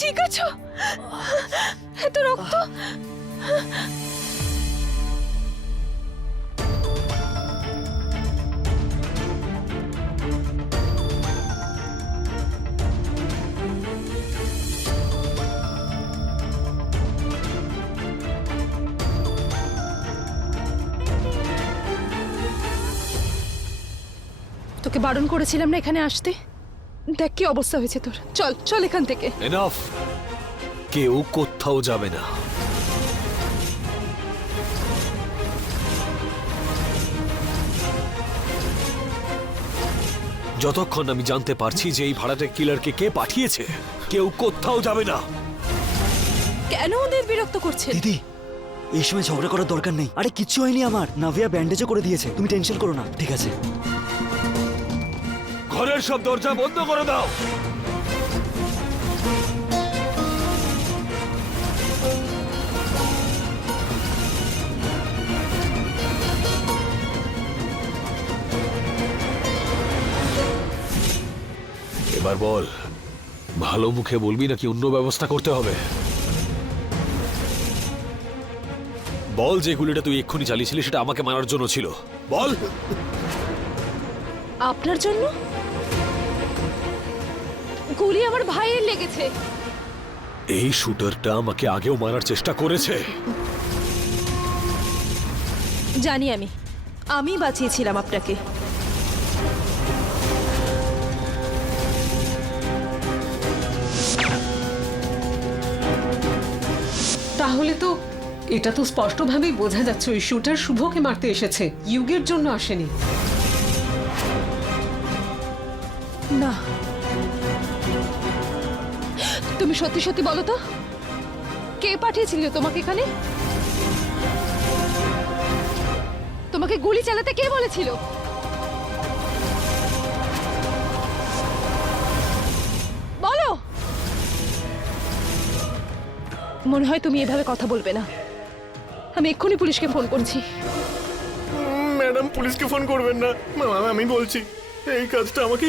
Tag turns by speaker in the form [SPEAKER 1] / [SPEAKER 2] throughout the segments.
[SPEAKER 1] ঠিক আছো এত রক্ত তোকে বারণ করেছিলাম না এখানে আসতে? দেখ কি অবস্থা হয়েছে তোর। চল চল এখান থেকে।
[SPEAKER 2] এনাফ কেউ কোথাও যাবে না। যতক্ষণ আমি জানতে পারছি যে এই ভাড়াটে কিলারকে কে পাঠিয়েছে কেউ কোথাও যাবে না।
[SPEAKER 1] কেন ওদের বিরক্ত করছেন?
[SPEAKER 3] দিদি এই সময় ঝগড়া করার দরকার নেই। আরে কিচ্ছু হয়নি আমার। নাভিয়া ব্যান্ডেজও করে দিয়েছে। তুমি টেনশন করো না। ঠিক আছে।
[SPEAKER 2] ঘরের সব দরজা বন্ধ করে দাও। এবার বল, ভালো মুখে বলবি নাকি অন্য ব্যবস্থা করতে হবে? বল যে গুলিটা তুই এক্ষুনি চালিয়েছিলি সেটা আমাকে মারার জন্য ছিল। বল।
[SPEAKER 1] আপনার জন্য? গুলি আমার ভাইয়ের লেগেছে।
[SPEAKER 2] এই শুটারটা আমাকে আগেও মারার চেষ্টা করেছে।
[SPEAKER 1] জানি আমি। আমি বাঁচিয়েছিলাম আপনাকে।
[SPEAKER 4] তাহলে তো এটা তো স্পষ্টভাবেই বোঝা যাচ্ছে ওই শুটার শুভকে মারতে এসেছে। ইউগের জন্য আসেনি।
[SPEAKER 1] না তুমি সত্যি সত্যি বলো তো? কে পাঠিয়েছিল তোমাকে এখানে? তোমাকে গুলি চালাতে কে বলেছিল? বলো! মনে হয় তুমি এভাবে কথা বলবে না। আমি এক্ষুনি পুলিশকে ফোন করছি।
[SPEAKER 5] ম্যাডাম, পুলিশকে ফোন করবেন না। আমি বলছি, এই কাজটা আমাকে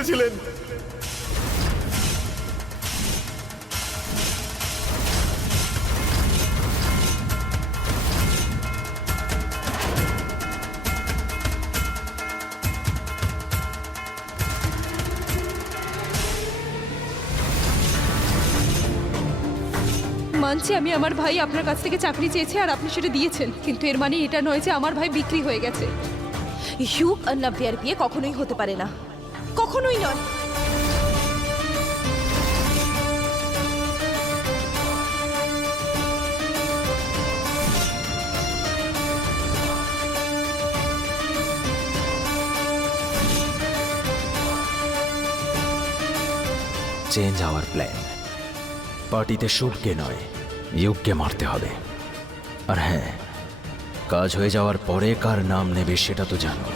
[SPEAKER 5] বলেছিলেন।
[SPEAKER 1] মানছি আমি আমার ভাই আপনার কাছ থেকে চাকরি চেয়েছে আর আপনি সেটা দিয়েছেন। কিন্তু এর মানে এটা নয় যে আমার ভাই বিক্রি হয়ে গেছে। হিউব আর নাভিয়ার বিয়ে কখনোই হতে পারে না। কখনোই নয়।
[SPEAKER 6] চেঞ্জ আওয়ার প্ল্যান পার্টিতে শুভকে নয় ইউগকে মারতে হবে। আর হ্যাঁ কাজ হয়ে যাওয়ার পরে কার নাম নেবে সেটা তো জানো।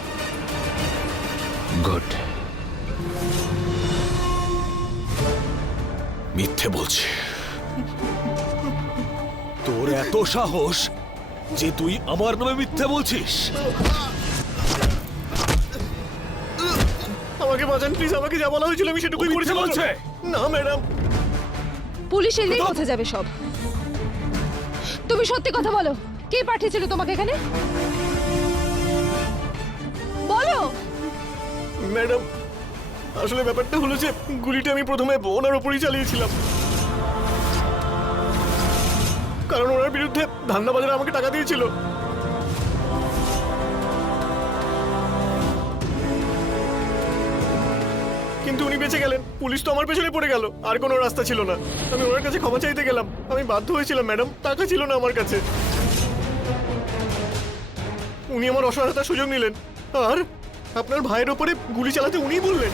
[SPEAKER 6] গুড
[SPEAKER 2] মিথ্যে বলছে। তোর এত সাহস যে তুই আমার নামে মিথ্যে বলছিস?
[SPEAKER 5] আমাকে বাঁচান প্লিজ আমাকে যা বলা হয়েছিল আমি সেটুকুই করেছি।
[SPEAKER 2] বলছে।
[SPEAKER 5] না ম্যাডাম।
[SPEAKER 1] পুলিশ এলেই বোঝা যাবে সব? তুমি সত্যি কথা বলো কে পাঠিয়েছিল তোমাকে এখানে? বলো।
[SPEAKER 5] ম্যাডাম আসলে ব্যাপারটা হলো যে গুলিটা আমি প্রথমে ওনার ওপরই চালিয়েছিলাম। কারণ ওনার বিরুদ্ধে ধান্দাবাজারে আমাকে টাকা দিয়েছিল। কিন্তু উনি বেঁচে গেলেন। পুলিশ তো আমার পেছনে পড়ে গেল, আর কোনো রাস্তা ছিল না। আমি ওনার কাছে ক্ষমা চাইতে গেলাম। আমি বাধ্য হয়েছিলাম, ম্যাডাম, টাকা ছিল না আমার কাছে। উনি আমার অসহায়তার সুযোগ নিলেন। আর আপনার ভাইয়ের ওপরে গুলি চালাতে উনিই বললেন।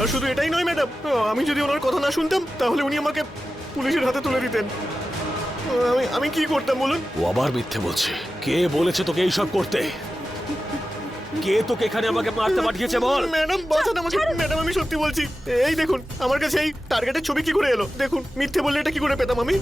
[SPEAKER 5] আর শুধু এটাই নয় ম্যাডাম আমি যদি ওনার কথা না শুনতাম তাহলে উনি আমাকে পুলিশের হাতে তুলে দিতেন। আমি আমি কি করতাম বলুন?
[SPEAKER 2] ও আবার মিথ্যে বলছে। কে বলেছে তোকে এইসব করতে? কে তোকে এখানে আমাকে মারতে পাঠিয়েছে বল?
[SPEAKER 5] ম্যাডাম বাঁচান আমাকে। ম্যাডাম আমি সত্যি বলছি। এই দেখুন আমার কাছে এই টার্গেটের ছবি কি করে এলো? দেখুন মিথ্যে বললে এটা কি করে পেতাম আমি?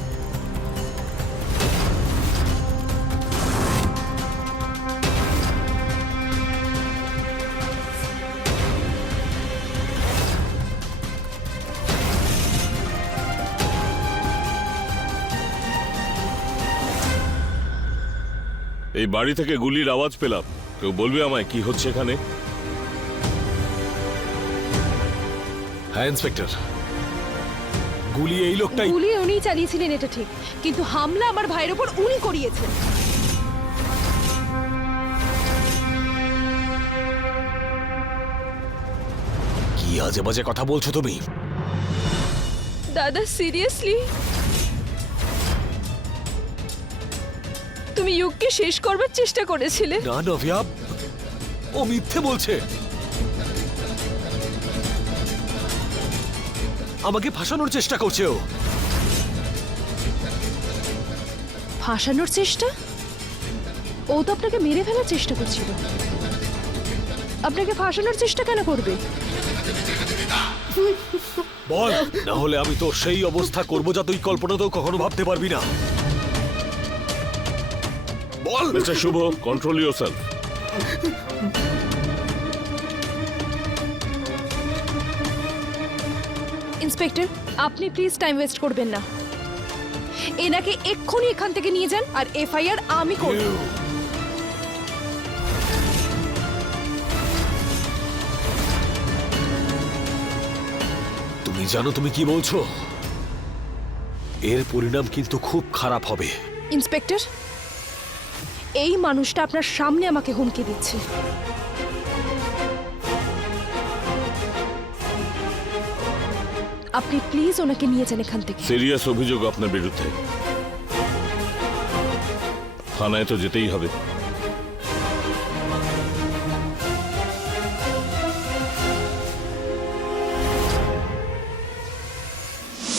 [SPEAKER 7] এই বাড়ি থেকে গুলির আওয়াজ পেলাম। কেউ বলবে আমায় কি হচ্ছে এখানে?
[SPEAKER 2] হ্যাঁ ইন্সপেক্টর। গুলি এই লোকটাই
[SPEAKER 1] গুলি উনিই চালিয়েছিলেন এটা ঠিক। কিন্তু হামলা আমার ভাইয়ের ওপর উনি করিয়েছেন।
[SPEAKER 2] কি আজে বাজে কথা বলছো তুমি?
[SPEAKER 1] দাদা সিরিয়াসলি তুমি ইউককে শেষ করবার চেষ্টা করেছিলে।
[SPEAKER 2] না নভিয়া ও মিথ্যে বলছে। আমাকে ফাঁসানোর চেষ্টা করছে ও।
[SPEAKER 1] ফাঁসানোর চেষ্টা? ও তো আপনাকে মেরে ফেলার চেষ্টা করছিল। আপনাকে ফাঁসানোর চেষ্টা কেন করবে?
[SPEAKER 2] বল না হলে আমি তো সেই অবস্থা করব যা তুই কল্পনাতেও কখনো ভাবতে পারবি না। বল।
[SPEAKER 7] Mister Shubho control yourself
[SPEAKER 1] inspector আপনি প্লিজ টাইম ওয়েস্ট করবেন না। এনাকে এক্ষুনি এখান থেকে নিয়ে যান আর এফআইআর আমি করব।
[SPEAKER 2] তুমি জানো তুমি কি বলছো? এর পরিণাম কিন্তু খুব খারাপ হবে।
[SPEAKER 1] ইন্সপেক্টর এই মানুষটা আপনার সামনে আমাকে হুমকি দিচ্ছে। আপনি প্লিজ ওনাকে নিয়ে যান এখান থেকে।
[SPEAKER 7] সিরিয়াস অভিযোগ আপনার বিরুদ্ধে। থানায় তো যেতেই হবে।